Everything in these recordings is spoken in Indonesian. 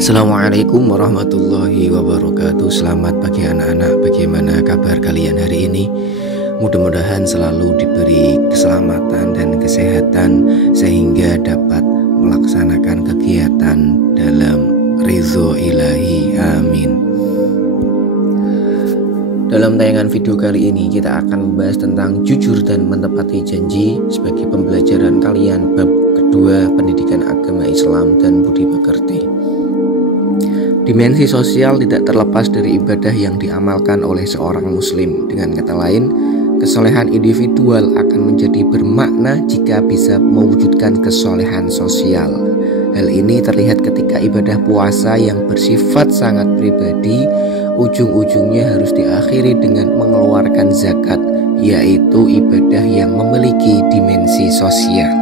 Assalamualaikum warahmatullahi wabarakatuh. Selamat pagi anak-anak. Bagaimana kabar kalian hari ini? Mudah-mudahan selalu diberi keselamatan dan kesehatan sehingga dapat melaksanakan kegiatan dalam ridho ilahi. Amin. Dalam tayangan video kali ini kita akan membahas tentang jujur dan menepati janji sebagai pembelajaran kalian bab kedua, pendidikan agama Islam dan budi pekerti. Dimensi sosial tidak terlepas dari ibadah yang diamalkan oleh seorang muslim. Dengan kata lain, kesolehan individual akan menjadi bermakna jika bisa mewujudkan kesolehan sosial. Hal ini terlihat ketika ibadah puasa yang bersifat sangat pribadi ujung-ujungnya harus diakhiri dengan mengeluarkan zakat, yaitu ibadah yang memiliki dimensi sosial.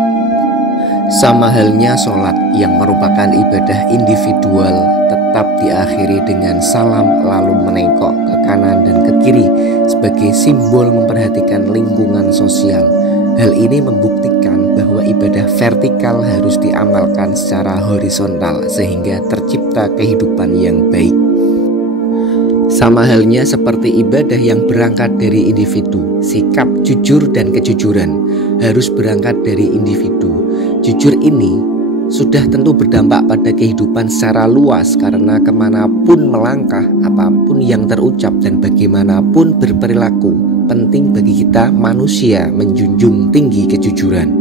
Sama halnya sholat yang merupakan ibadah individual tetap diakhiri dengan salam lalu menengok ke kanan dan ke kiri sebagai simbol memperhatikan lingkungan sosial. Hal ini membuktikan bahwa ibadah vertikal harus diamalkan secara horizontal sehingga tercipta kehidupan yang baik. Sama halnya seperti ibadah yang berangkat dari individu, sikap jujur dan kejujuran harus berangkat dari individu. Jujur ini sudah tentu berdampak pada kehidupan secara luas karena kemanapun melangkah, apapun yang terucap dan bagaimanapun berperilaku, penting bagi kita manusia menjunjung tinggi kejujuran.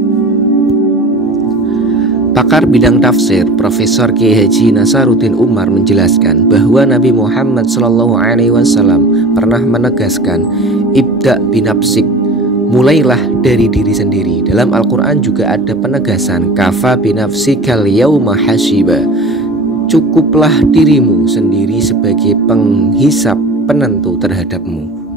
Pakar bidang tafsir Profesor Kiai Haji Nasaruddin Umar menjelaskan bahwa Nabi Muhammad SAW pernah menegaskan ibda binafsik, mulailah dari diri sendiri. Dalam Al-Quran juga ada penegasan kafa binafsikal yauma hasiba, cukuplah dirimu sendiri sebagai penghisap penentu terhadapmu.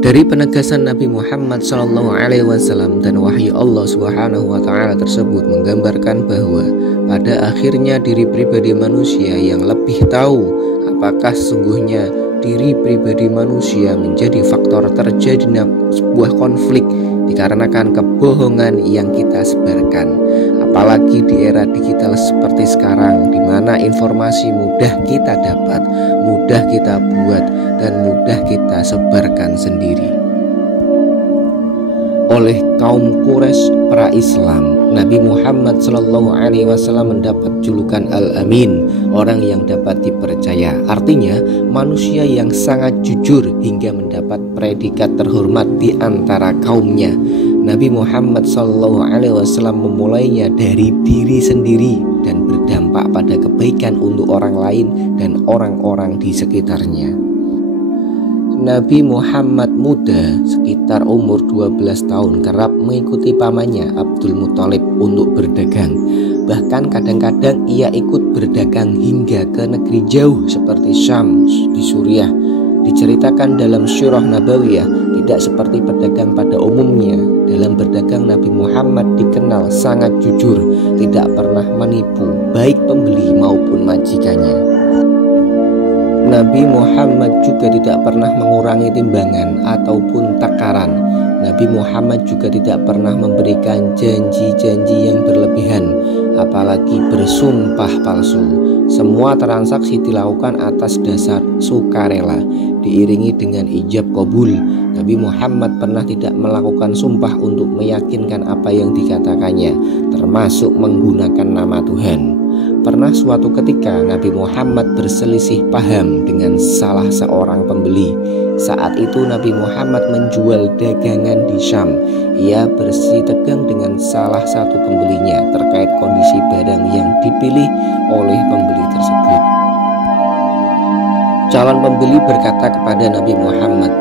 Dari penegasan Nabi Muhammad SAW dan wahyu Allah SWT tersebut menggambarkan bahwa pada akhirnya diri pribadi manusia yang lebih tahu apakah sesungguhnya diri pribadi manusia menjadi faktor terjadinya sebuah konflik dikarenakan kebohongan yang kita sebarkan. Apalagi di era digital seperti sekarang, di mana informasi mudah kita dapat, mudah kita buat, dan mudah kita sebarkan sendiri. Oleh kaum Quraisy pra-Islam, Nabi Muhammad SAW mendapat julukan Al-Amin, orang yang dapat dipercaya. Artinya manusia yang sangat jujur hingga mendapat predikat terhormat di antara kaumnya. Nabi Muhammad SAW memulainya dari diri sendiri dan berdampak pada kebaikan untuk orang lain dan orang-orang di sekitarnya. Nabi Muhammad muda, sekitar umur 12 tahun, kerap mengikuti pamannya Abdul Muthalib untuk berdagang. Bahkan kadang-kadang ia ikut berdagang hingga ke negeri jauh seperti Syam di Suriah. Diceritakan dalam Syirah Nabawiyah, tidak seperti pedagang pada umumnya. Dalam berdagang Nabi Muhammad dikenal sangat jujur, tidak pernah menipu baik pembeli maupun majikannya. Nabi Muhammad juga tidak pernah mengurangi timbangan ataupun takaran. Nabi Muhammad juga tidak pernah memberikan janji-janji yang berlebihan, apalagi bersumpah palsu. Semua transaksi dilakukan atas dasar sukarela, diiringi dengan ijab kabul. Nabi Muhammad pernah tidak melakukan sumpah untuk meyakinkan apa yang dikatakannya, termasuk menggunakan nama Tuhan. Pernah suatu ketika Nabi Muhammad berselisih paham dengan salah seorang pembeli. Saat itu Nabi Muhammad menjual dagangan di Syam. Ia bersitegang dengan salah satu pembelinya terkait kondisi barang yang dipilih oleh pembeli tersebut. Calon pembeli berkata kepada Nabi Muhammad,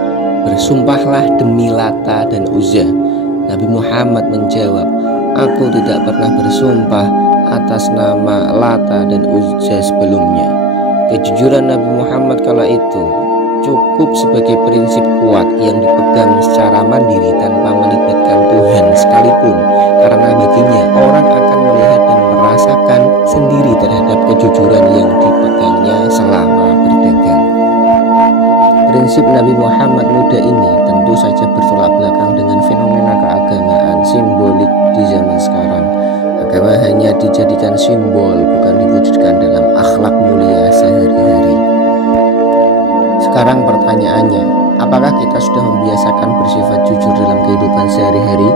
"Bersumpahlah demi Lata dan Uzza." Nabi Muhammad menjawab, "Aku tidak pernah bersumpah atas nama Lata dan Uzza sebelumnya." Kejujuran Nabi Muhammad kala itu cukup sebagai prinsip kuat yang dipegang secara mandiri tanpa melibatkan Tuhan sekalipun, karena baginya orang akan melihat dan merasakan sendiri terhadap kejujuran yang dipegangnya selama berdagang. Prinsip Nabi Muhammad muda ini tentu saja bertolak belakang dengan fenomena keagamaan simbolik di zaman sekarang. Agama hanya dijadikan simbol, bukan diwujudkan dalam akhlak mulia sehari-hari. Sekarang pertanyaannya, apakah kita sudah membiasakan bersifat jujur dalam kehidupan sehari-hari?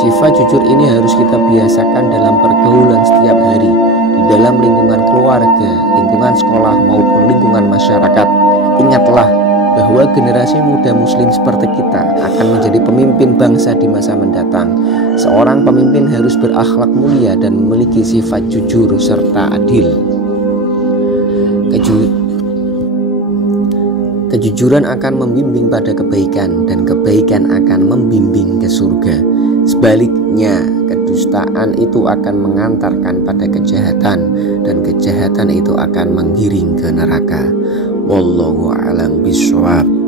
Sifat jujur ini harus kita biasakan dalam pergaulan setiap hari, di dalam lingkungan keluarga, lingkungan sekolah, maupun lingkungan masyarakat. Ingatlah bahwa generasi muda muslim seperti kita akan menjadi pemimpin bangsa di masa mendatang. Seorang pemimpin harus berakhlak mulia dan memiliki sifat jujur serta adil. Kejujuran akan membimbing pada kebaikan, dan kebaikan akan membimbing ke surga. Sebaliknya, kedustaan itu akan mengantarkan pada kejahatan, dan kejahatan itu akan menggiring ke neraka. Wallahu a'lam bishawab.